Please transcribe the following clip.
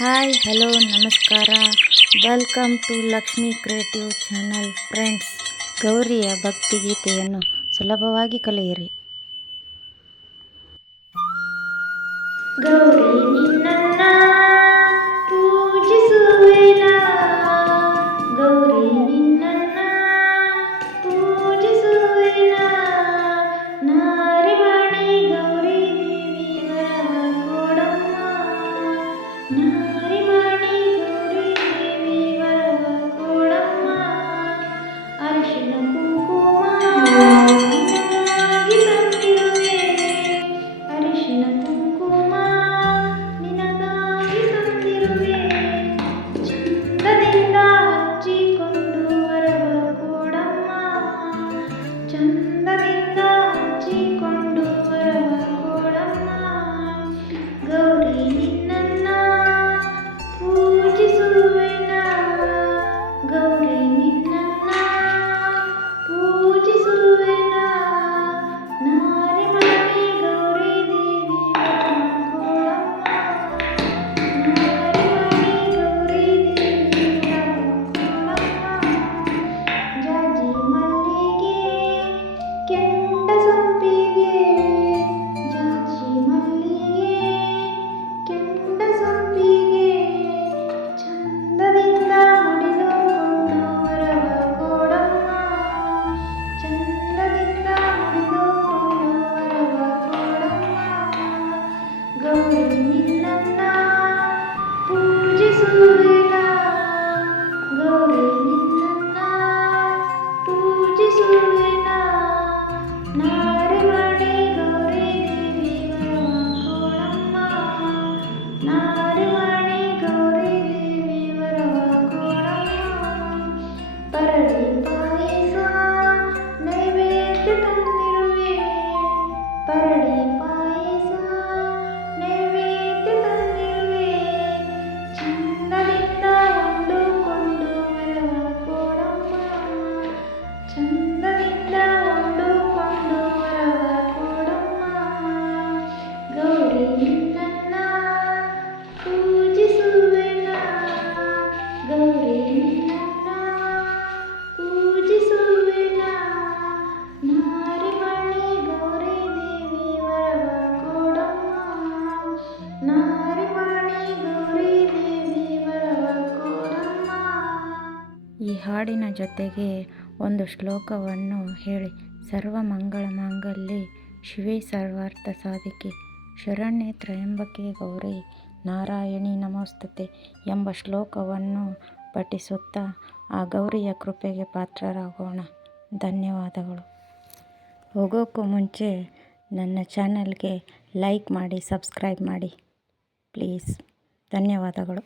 Hi hello ನಮಸ್ಕಾರ. Welcome to Lakshmi creative channel. Friends, ಗೌರಿಯ ಭಕ್ತಿಗೀತೆಯನ್ನು ಸುಲಭವಾಗಿ ಕಲಿಯಿರಿ. ಗೌರಿ ನಿನ್ನನ್ನ ಪೂಜಿಸುವೆನ, ಗೌರಿ ನಿನ್ನನ್ನ ಪೂಜಿಸುವೆನ, ನಾರಿಮಣಿ ಗೌರಿ ದೇವಿ ವರವ ಕೊಡಮ್ಮ, ನಾರಿಮಣಿ ಗೌರಿ ದೇವಿ ವರವ ಕೊಡಮ್ಮ, ಅರಿಶಿನ ಕುಂಕುಮ ನಿನಗಾಗಿ ತಂದಿರುವೆ, ಅರಿಶಿನ ಕುಂಕುಮ ನಿನಗಾಗಿ ತಂದಿರುವೆ, ಚಂದದಿಂದ ಹಚ್ಚಿಕೊಂಡು ವರವ ಕೊಡಮ್ಮ, ಚಂದದಿಂದ ಹಚ್ಚಿಕೊಂಡು ವರವ ಕೊಡಮ್ಮ, ಗೌರಿ ನಿನ್ನನ್ನ ಪೂಜಿಸುವೆನ, ಗೌರಿ ನಿನ್ನನ್ನ ಪೂಜಿಸುವೆನ, ನಾರಿಮಣಿ ಗೌರಿ ದೇವಿ ವರವ ಕೊಡಮ್ಮ, ನಾರಿಮಣಿ ಗೌರಿ ದೇವಿ ವರವ ಕೊಡಮ್ಮ, ಜಾಜಿ ಮಲ್ಲಿಗೆ ಕೆಂಡ ಸಂಪಿಗೆ, ಜಾಜಿ ಮಲ್ಲಿಗೆ ಕೆಂಡ ಸಂಪಿಗೆ, ಚಂದದಿಂದ ಮುಡಿದುಕೊಂಡು ವರವ ಕೊಡಮ್ಮ, ಚಂದದಿಂದ ಮುಡಿದುಕೊಂಡು ವರವ ಕೊಡಮ್ಮ, ಗೌರಿ ನಿನ್ನನ್ನ ಪೂಜಿಸುವೆನ, ಗೌರಿ ನಿನ್ನನ್ನ ಪೂಜಿಸುವೆನ, ನಾರಿಮಣಿ ಗೌರಿ ದೇವಿ ವರವ ಕೊಡಮ್ಮ, ನಾರಿಮಣಿ ಗೌರಿ ದೇವಿ ವರವ ಕೊಡಮ್ಮ, ಪರಡಿ ಪಾಯಸ ನೈವೇದ್ಯ ತಂದಿರುವೆ, ಪರಡಿ ಪಾಯಸ ನೈವೇದ್ಯ ತಂದಿರುವೆ, ಚಂದದಿಂದ ಉಂಡುಕೊಂಡು ವರವ ಕೊಡಮ್ಮ, ಚಂದದಿಂದ ಉಂಡುಕೊಂಡು ವರವ ಕೊಡಮ್ಮ, ಗೌರಿ ನಿನ್ನನ್ನ ಪೂಜಿಸುವೆನ, ಗೌರಿ ನಿನ್ನನ್ನ ಪೂಜಿಸುವೆನ, ನಾರಿಮಣಿ ಗೌರಿ ದೇವಿ ವರವ ಕೊಡಮ್ಮ, ನಾರಿಮಣಿ ಗೌರಿ ದೇವಿ ವರವ ಕೊಡಮ್ಮ. ಈ ಹಾಡಿನ ಜೊತೆಗೆ ಒಂದು ಶ್ಲೋಕವನ್ನು ಹೇಳಿ. ಸರ್ವ ಮಂಗಳ ಮಾಂಗಲ್ಯೆ ಶಿವೆ ಸರ್ವಾರ್ಥ ಸಾಧಿಕೆ ಶರಣ್ಯೆ ತ್ರ್ಯಂಬಕೆ ಗೌರಿ ನಾರಾಯಣಿ ನಮೋಸ್ತುತೆ ಎಂಬ ಶ್ಲೋಕವನ್ನು ಪಠಿಸುತ್ತಾ ಆ ಗೌರಿಯ ಕೃಪೆಗೆ ಪಾತ್ರರಾಗೋಣ. ಧನ್ಯವಾದಗಳು. ಹೋಗೋಕ್ಕೂ ಮುಂಚೆ ನನ್ನ ಚಾನಲ್ಗೆ ಲೈಕ್ ಮಾಡಿ, ಸಬ್ಸ್ಕ್ರೈಬ್ ಮಾಡಿ ಪ್ಲೀಸ್. ಧನ್ಯವಾದಗಳು.